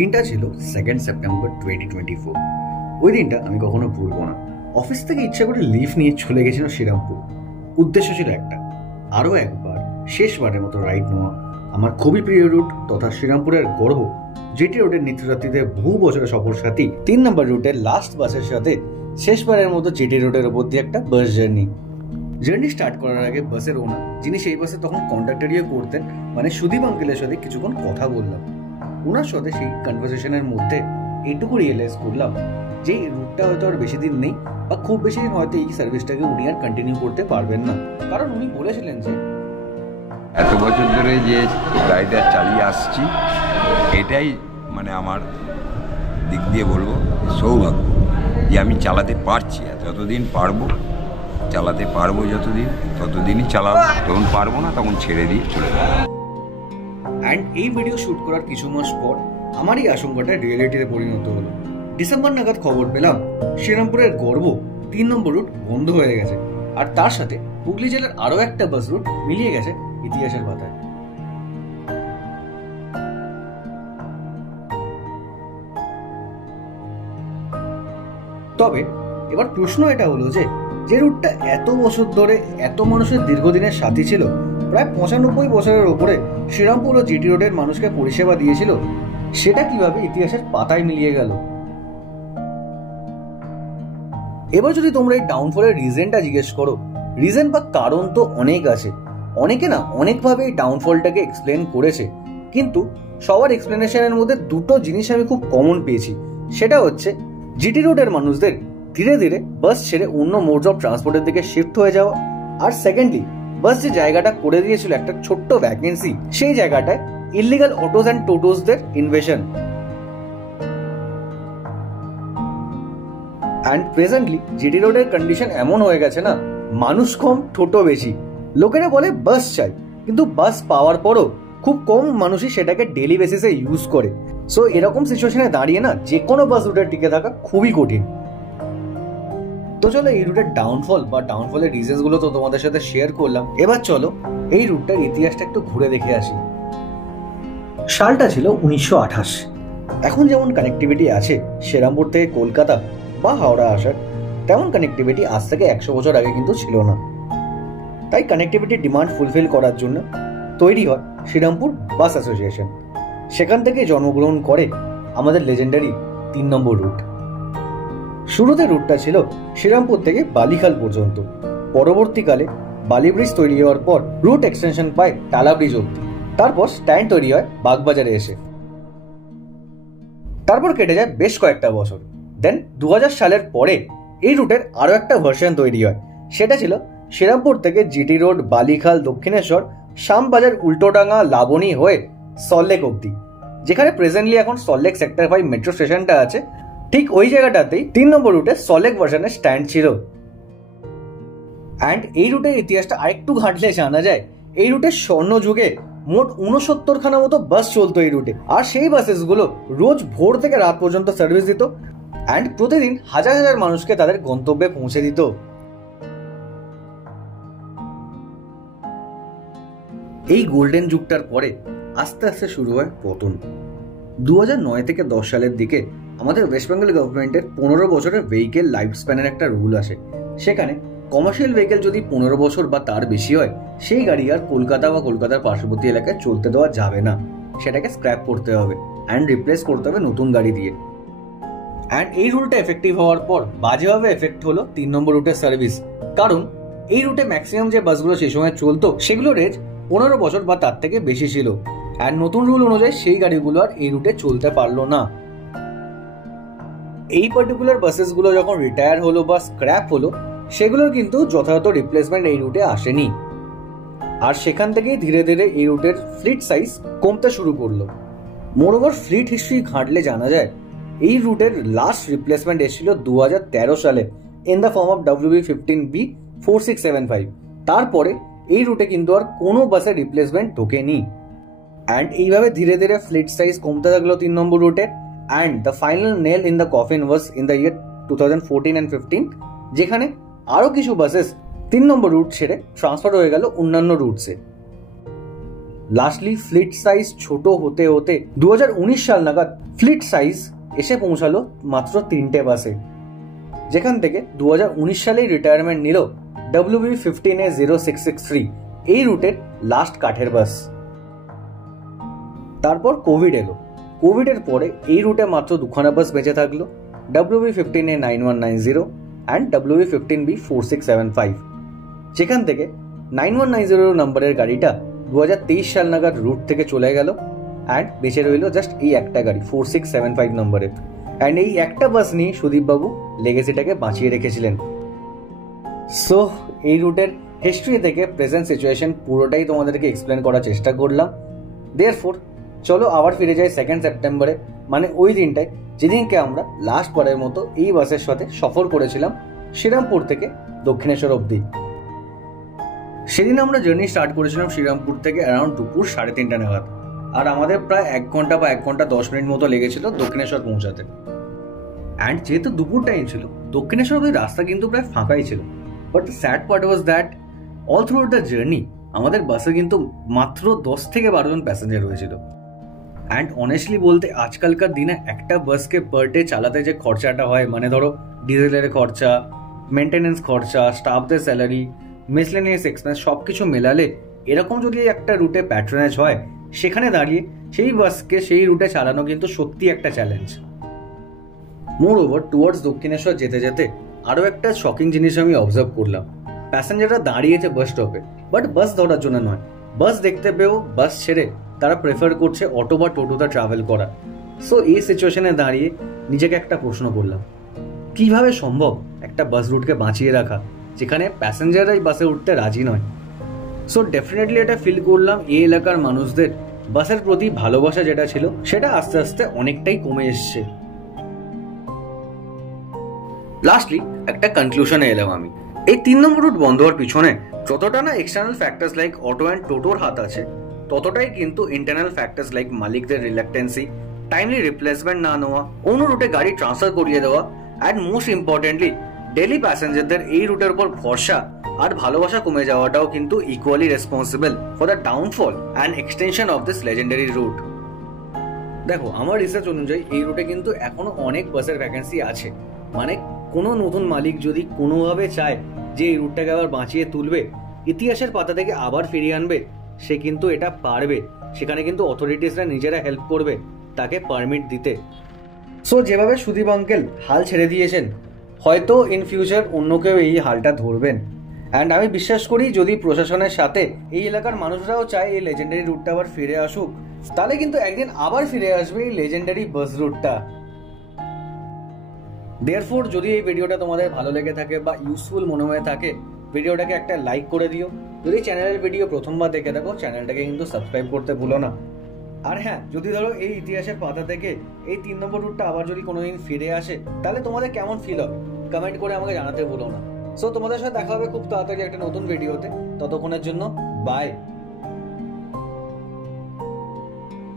দিনটা ছিল 2 সেপ্টেম্বর 2024। ওই দিনটা আমি কখনো ভুলবো না। অফিস থেকে ইচ্ছা করে লিভ নিয়ে চলে গেছিল শ্রীরামপুর। উদ্দেশ্য ছিল একটা, আরও একবার শেষবারের মতো রাইড নেওয়া আমার খুবই প্রিয় রুট তথা শ্রীরামপুরের গর্ব জিটি রোডের নিত্যযাত্রীদের বহু বছরের সফর সাথী 3 নম্বর রুটের লাস্ট বাসের সাথে শেষবারের মতো জিটি রোডের ওপর দিয়ে একটা বাস জার্নি স্টার্ট করার আগে বাসের ওনার, যিনি সেই বাসে তখন কন্ডাক্টরিও করতেন, মানে সুদীপ আঙ্কেলের সাথে কিছুক্ষণ কথা বললাম। ওনার সাথে সেই কনভারসেশনের মধ্যে এইটুকু রিয়েলাইজ করলাম যে এই রুটটা হয়তো আর বেশি দিন নেই, বা খুব বেশি দিন হয়তো এই সার্ভিসটাকে উনি আর কন্টিনিউ করতে পারবেন না। কারণ উনি বলেছিলেন যে এত বছর ধরে যে গাড়িটা চালিয়ে আসছি, এটাই মানে আমার দিক দিয়ে বলবো সৌভাগ্য যে আমি চালাতে পারছি। যতদিন পারবো চালাতে পারবো, যতদিন ততদিনই চালাবো, যখন পারবো না তখন ছেড়ে দিয়ে চলে যাবো। অ্যান্ড এই ভিডিও শুট করার কিছু মাস পর আমার এই আশঙ্কাটা রিয়েলিটিতে পরিণত হলো। ডিসেম্বর নাগাদ খবর পেলাম শ্রীরামপুরের গর্ব 3 নম্বর রুট বন্ধ হয়ে গেছে, আর তার সাথে হুগলি জেলার আরও একটা বাস রুট মিলিয়ে গেছে ইতিহাসের পাতায়। তবে এবার প্রশ্ন এটা হলো যে রুটটা এত বছর ধরে এত মানুষের দীর্ঘদিনের সাথী ছিল, প্রায় 95 বছরের ওপরে শ্রীরামপুর ও জিটি রোডের মানুষকে পরিষেবা দিয়েছিল, সেটা কিভাবে ইতিহাসের পাতায় মিলিয়ে গেল? এবার যদি তোমরা এই ডাউনফলের রিজনটা জিজ্ঞেস করো, রিজন বা কারণ তো অনেক আছে। অনেকে না অনেকভাবে এই ডাউনফলটাকে এক্সপ্লেন করেছে, কিন্তু সবার এক্সপ্লেনেশনের মধ্যে দুটো জিনিস আমি খুব কমন পেয়েছি। সেটা হচ্ছে জিটি রোডের মানুষদের ধীরে ধীরে বাস ছেড়ে অন্য মোডস অফ ট্রান্সপোর্টের দিকে শিফট হয়ে যাওয়া, আর সেকেন্ডলি বাস যে জায়গাটা করে দিয়েছিল একটা ছোট্ট ভ্যাকেন্সি, সেই জায়গাটায় ইলিগাল অটোস অ্যান্ড টোটোসদের ইনভেশন। অ্যান্ড প্রেজেন্টলি জিটি রোডের কন্ডিশন এমন হয়ে গেছে না, মানুষ কম টোটো বেশি। লোকেরা বলে বাস চাই, কিন্তু বাস পাওয়ার পরও খুব কম মানুষই সেটাকে ডেলি বেসিসে ইউজ করে। সো এরকম সিচুয়েশনে দাঁড়িয়ে না যে কোনো বাস রুটে টিকে থাকা খুবই কঠিন। তো চলো এই রুটের ডাউনফল বা ডাউনফলের রিজনস গুলো তো তোমাদের সাথে শেয়ার করলাম। এবার চলো এই রুটটার ইতিহাসটা একটু ঘুরে দেখে আসি। সালটা ছিল 1928। এখন যেমন কানেক্টিভিটি আছে শ্রীরামপুর থেকে কলকাতা বা হাওড়া আসার, তেমন কানেক্টিভিটি আজ থেকে 100 বছর আগে কিন্তু ছিল না। তাই কানেক্টিভিটির ডিমান্ড ফুলফিল করার জন্য তৈরি হয় শ্রীরামপুর বাস অ্যাসোসিয়েশন। সেখান থেকে জন্মগ্রহণ করে আমাদের লেজেন্ডারি 3 নম্বর রুট। শুরুতে রুটটা ছিল শ্রীরামপুর থেকে বালিখাল পর্যন্ত। পরবর্তীকালে বালি ব্রিজ তৈরি হওয়ার পর রুট এক্সটেনশন পায় টালা ব্রিজ অব্দি। তারপর স্ট্যান্ড তৈরি হয় বাগবাজারে এসে। তারপর কেটে যায় বেশ কয়েকটা বছর। দেন 2000 সালের পরে এই রুটের আরো একটা ভার্সন তৈরি হয়। সেটা ছিল শ্রীরামপুর থেকে জিটি রোড, বালিখাল, দক্ষিণেশ্বর, শ্যামবাজার, উল্টোডাঙ্গা, লাবণী হয়ে সল্টলেক অব্দি, যেখানে প্রেজেন্টলি এখন সল্টলেক সেক্টর 5 মেট্রো স্টেশনটা আছে। ঠিক ওই জায়গাটাতেই 3 নম্বর রুটে সল্টলেক ভার্সনের স্ট্যান্ড ছিল। অ্যান্ড এই রুটের ইতিহাসটা আরেকটু ঘাঁটলে জানা যায় এই রুটের স্বর্ণযুগে মোট 69খানা মতো বাস চলতো এই রুটে। আর সেই বাসেসগুলো রোজ ভোর থেকে রাত পর্যন্ত সার্ভিস দিত, অ্যান্ড প্রতিদিন হাজার হাজার মানুষকে তাদের গন্তব্যে পৌঁছে দিত। এই গোল্ডেন যুগটার পরে আস্তে আস্তে শুরু হয় পতন। 2009 থেকে 10 সালের দিকে আমাদের ওয়েস্ট বেঙ্গল গভর্নমেন্টের 15 বছরের ভেহিকেল লাইফ স্প্যানের একটা রুল আসে। সেখানে কমার্শিয়াল ভেহিকেল যদি 15 বছর বা তার বেশি হয়, সেই গাড়ি আর কলকাতা বা কলকাতার পার্শ্ববর্তী এলাকায় চলতে দেওয়া যাবে না, সেটাকে স্ক্র্যাপ করতে হবে অ্যান্ড রিপ্লেস করতে হবে নতুন গাড়ি দিয়ে। অ্যান্ড এই রুলটা এফেক্টিভ হওয়ার পর বাজেভাবে এফেক্ট হলো 3 নম্বর রুটের সার্ভিস। কারণ এই রুটে ম্যাক্সিমাম যে বাসগুলো সেই সময় চলতো সেগুলোর এজ 15 বছর বা তার থেকে বেশি ছিল। অ্যান্ড নতুন রুল অনুযায়ী সেই গাড়িগুলো আর এই রুটে চলতে পারলো না। এই পার্টিকুলার বাসেসগুলো যখন রিটায়ার হলো বা স্ক্র্যাপ হলো, সেগুলোর কিন্তু যথাযথ রিপ্লেসমেন্ট এই রুটে আসেনি। আর সেখান থেকেই ধীরে ধীরে এই রুটের ফ্লিট সাইজ কমতে শুরু করলো। মোরওভার ফ্লিট হিস্ট্রি ঘাঁটলে জানা যায় এই রুটের লাস্ট রিপ্লেসমেন্ট এসেছিল 2013 সালে in the form of WB15B4675। তারপরে এই রুটে কিন্তু আর কোনো বাসের রিপ্লেসমেন্ট ঢোকেনি। অ্যান্ড এইভাবে ধীরে ধীরে ফ্লিট সাইজ কমতে থাকলো 3 নম্বর রুটে। And the final nail in the coffin was in the year 2014 and 15, যেখানে আরো কিছু বাসেস 3 নম্বর রুট ছেড়ে ট্রান্সফার হয়ে গেল অন্যান্য রুটসে। লাস্টলি ফ্লিট সাইজ ছোট হতে হতে 2019 সাল নাগাদ ফ্লিট সাইজ এসে পৌঁছালো মাত্র 3টে বাসে, যেখান থেকে 2019 সালেই রিটায়ারমেন্ট নিল WB15A0663 এই রুটের লাস্ট কাঠের বাস। তারপর কোভিড এলো। কোভিডের পরে এই রুটে মাত্র দুখানা বাস বেঁচে থাকলো, WB15A9190 অ্যান্ড WB15B4675, যেখান থেকে 9190 নম্বরের গাড়িটা 2023 সাল নাগাদ রুট থেকে চলে গেল অ্যান্ড বেঁচে রইল জাস্ট এই একটা গাড়ি 4675 নম্বরের। অ্যান্ড এই একটা বাস নিয়ে সুদীপবাবু লেগেসিটাকে বাঁচিয়ে রেখেছিলেন। সো এই রুটের হিস্ট্রি থেকে প্রেজেন্ট সিচুয়েশন পুরোটাই তোমাদেরকে এক্সপ্লেন করার চেষ্টা করলাম। দেয়ারফোর চলো আবার ফিরে যাই 2 সেপ্টেম্বরে, মানে ওই দিনটায় যেদিনকে আমরা লাস্ট বারের মতো এই বাসের সাথে সফর করেছিলাম শ্রীরামপুর থেকে দক্ষিণেশ্বর অবধি। সেদিন আমরা জার্নি স্টার্ট করেছিলাম শ্রীরামপুর থেকে অ্যারাউন্ড দুপুর 3:30 নাগাদ, আর আমাদের প্রায় 1 ঘন্টা বা 1 ঘন্টা 10 মিনিট মতো লেগেছিল দক্ষিণেশ্বর পৌঁছাতে। অ্যান্ড যেহেতু দুপুর টাইম ছিল, দক্ষিণেশ্বর অবধি রাস্তা কিন্তু প্রায় ফাঁকাই ছিল। But the sad part was that all through the journey আমাদের বাসে কিন্তু মাত্র 10 থেকে 12 জন প্যাসেঞ্জার হয়েছিল। অ্যান্ড অনেস্টলি বলতে আজকালকার দিনে একটা বাসকে পার ডে চালাতে যে খরচাটা হয়, মানে ধরো ডিজেলের খরচা, মেনটেনেন্স খরচা, স্টাফদের স্যালারি, মিসলেনিয়াস এক্সপেন্স সব কিছু মেলালে এরকম যদি একটা রুটে প্যাট্রোনেজ হয়, সেখানে দাঁড়িয়ে সেই বাসকে সেই রুটে চালানো কিন্তু সত্যি একটা চ্যালেঞ্জ। মোর ওভার টুয়ার্ডস দক্ষিণেশ্বর যেতে যেতে আরও একটা শকিং জিনিস আমি অবজার্ভ করলাম। প্যাসেঞ্জাররা দাঁড়িয়েছে বাস স্টপে, বাট বাস ধরার জন্য নয়, বাস দেখতে পেয়েও বাস ছেড়ে তারা প্রেফার করছে অটো বা টোটোতে ট্রাভেল করা। সো এই সিচুয়েশনে দাঁড়িয়ে নিজেকে একটা প্রশ্ন করলাম, কিভাবে সম্ভব একটা বাস রুটকে বাঁচিয়ে রাখা যেখানে প্যাসেঞ্জাররাই বাসে উঠতে রাজি নয়। সো ডেফিনেটলি এটা ফিল করলাম এই এলাকার মানুষদের বাসের প্রতি ভালোবাসা যেটা ছিল সেটা আস্তে আস্তে অনেকটাই কমে এসছে। লাস্টলি একটা কনক্লুশনে এলাম আমি, এই 3 নম্বর রুট বন্ধ হওয়ার পিছনে যতটা না external factors like auto and টোটোর হাত আছে, ততটাই কিন্তু ইন্টারনাল ফ্যাক্টরস লাইক মালিকদের রিল্যাক্টেন্সি, টাইমলি রিপ্লেসমেন্ট না নেওয়া, অন্য রুটে গাড়ি ট্রান্সফার করিয়ে দেওয়া, অ্যান্ড মোস্ট ইম্পর্টেন্টলি ডেলি প্যাসেঞ্জারদের এই রুটের উপর ভরসা আর ভালোবাসা কমে যাওয়াটাও কিন্তু equally responsible for the downfall and extension of this legendary route. দেখো, আমার রিসার্চ অনুযায়ী এই রুটে কিন্তু এখনো অনেক বাসের ভ্যাকেন্সি আছে, মানে কোনো নতুন মালিক যদি কোনোভাবে চায় যে এই রুটটাকে আবার বাঁচিয়ে তুলবে, ইতিহাসের পাতা থেকে আবার ফিরিয়ে আনবে, সে কিন্তু এটা পারবে। সেখানে কিন্তু অথরিটিসরা নিজেরা হেল্প করবে তাকে পারমিট দিতে। সো যেভাবে সুদীপ আঙ্কেল হাল ছেড়ে দিয়েছেন, হয়তো ইন ফিউচার অন্য কেউ এই হালটা ধরবেন। অ্যান্ড আমি বিশ্বাস করি যদি প্রশাসনের সাথে এই এলাকার মানুষরাও চায় এই লেজেন্ডারি রুটটা আবার ফিরে আসুক, তাহলে কিন্তু একদিন আবার ফিরে আসবে এই লেজেন্ডারি বাস রুটটা। দেয়ারফোর যদি এই ভিডিওটা তোমাদের ভালো লেগে থাকে বা ইউজফুল মনে হয়ে থাকে, ভিডিওটাকে একটা লাইক করে দিও। যদি চ্যানেলের ভিডিও প্রথমবার দেখে থাকো, চ্যানেলটাকে কিন্তু সাবস্ক্রাইব করতে ভুলো না। আর হ্যাঁ, যদি ধরো এই ইতিহাসের পাতা থেকে এই 3 নম্বর রুটটা আবার যদি কোনোদিন ফিরে আসে, তাহলে তোমাদের কেমন ফিল হবে কমেন্ট করে আমাকে জানাতে ভুলো না। সো তোমাদের সাথে দেখা হবে খুব তাড়াতাড়ি একটা নতুন ভিডিওতে। ততক্ষণের জন্য বাই।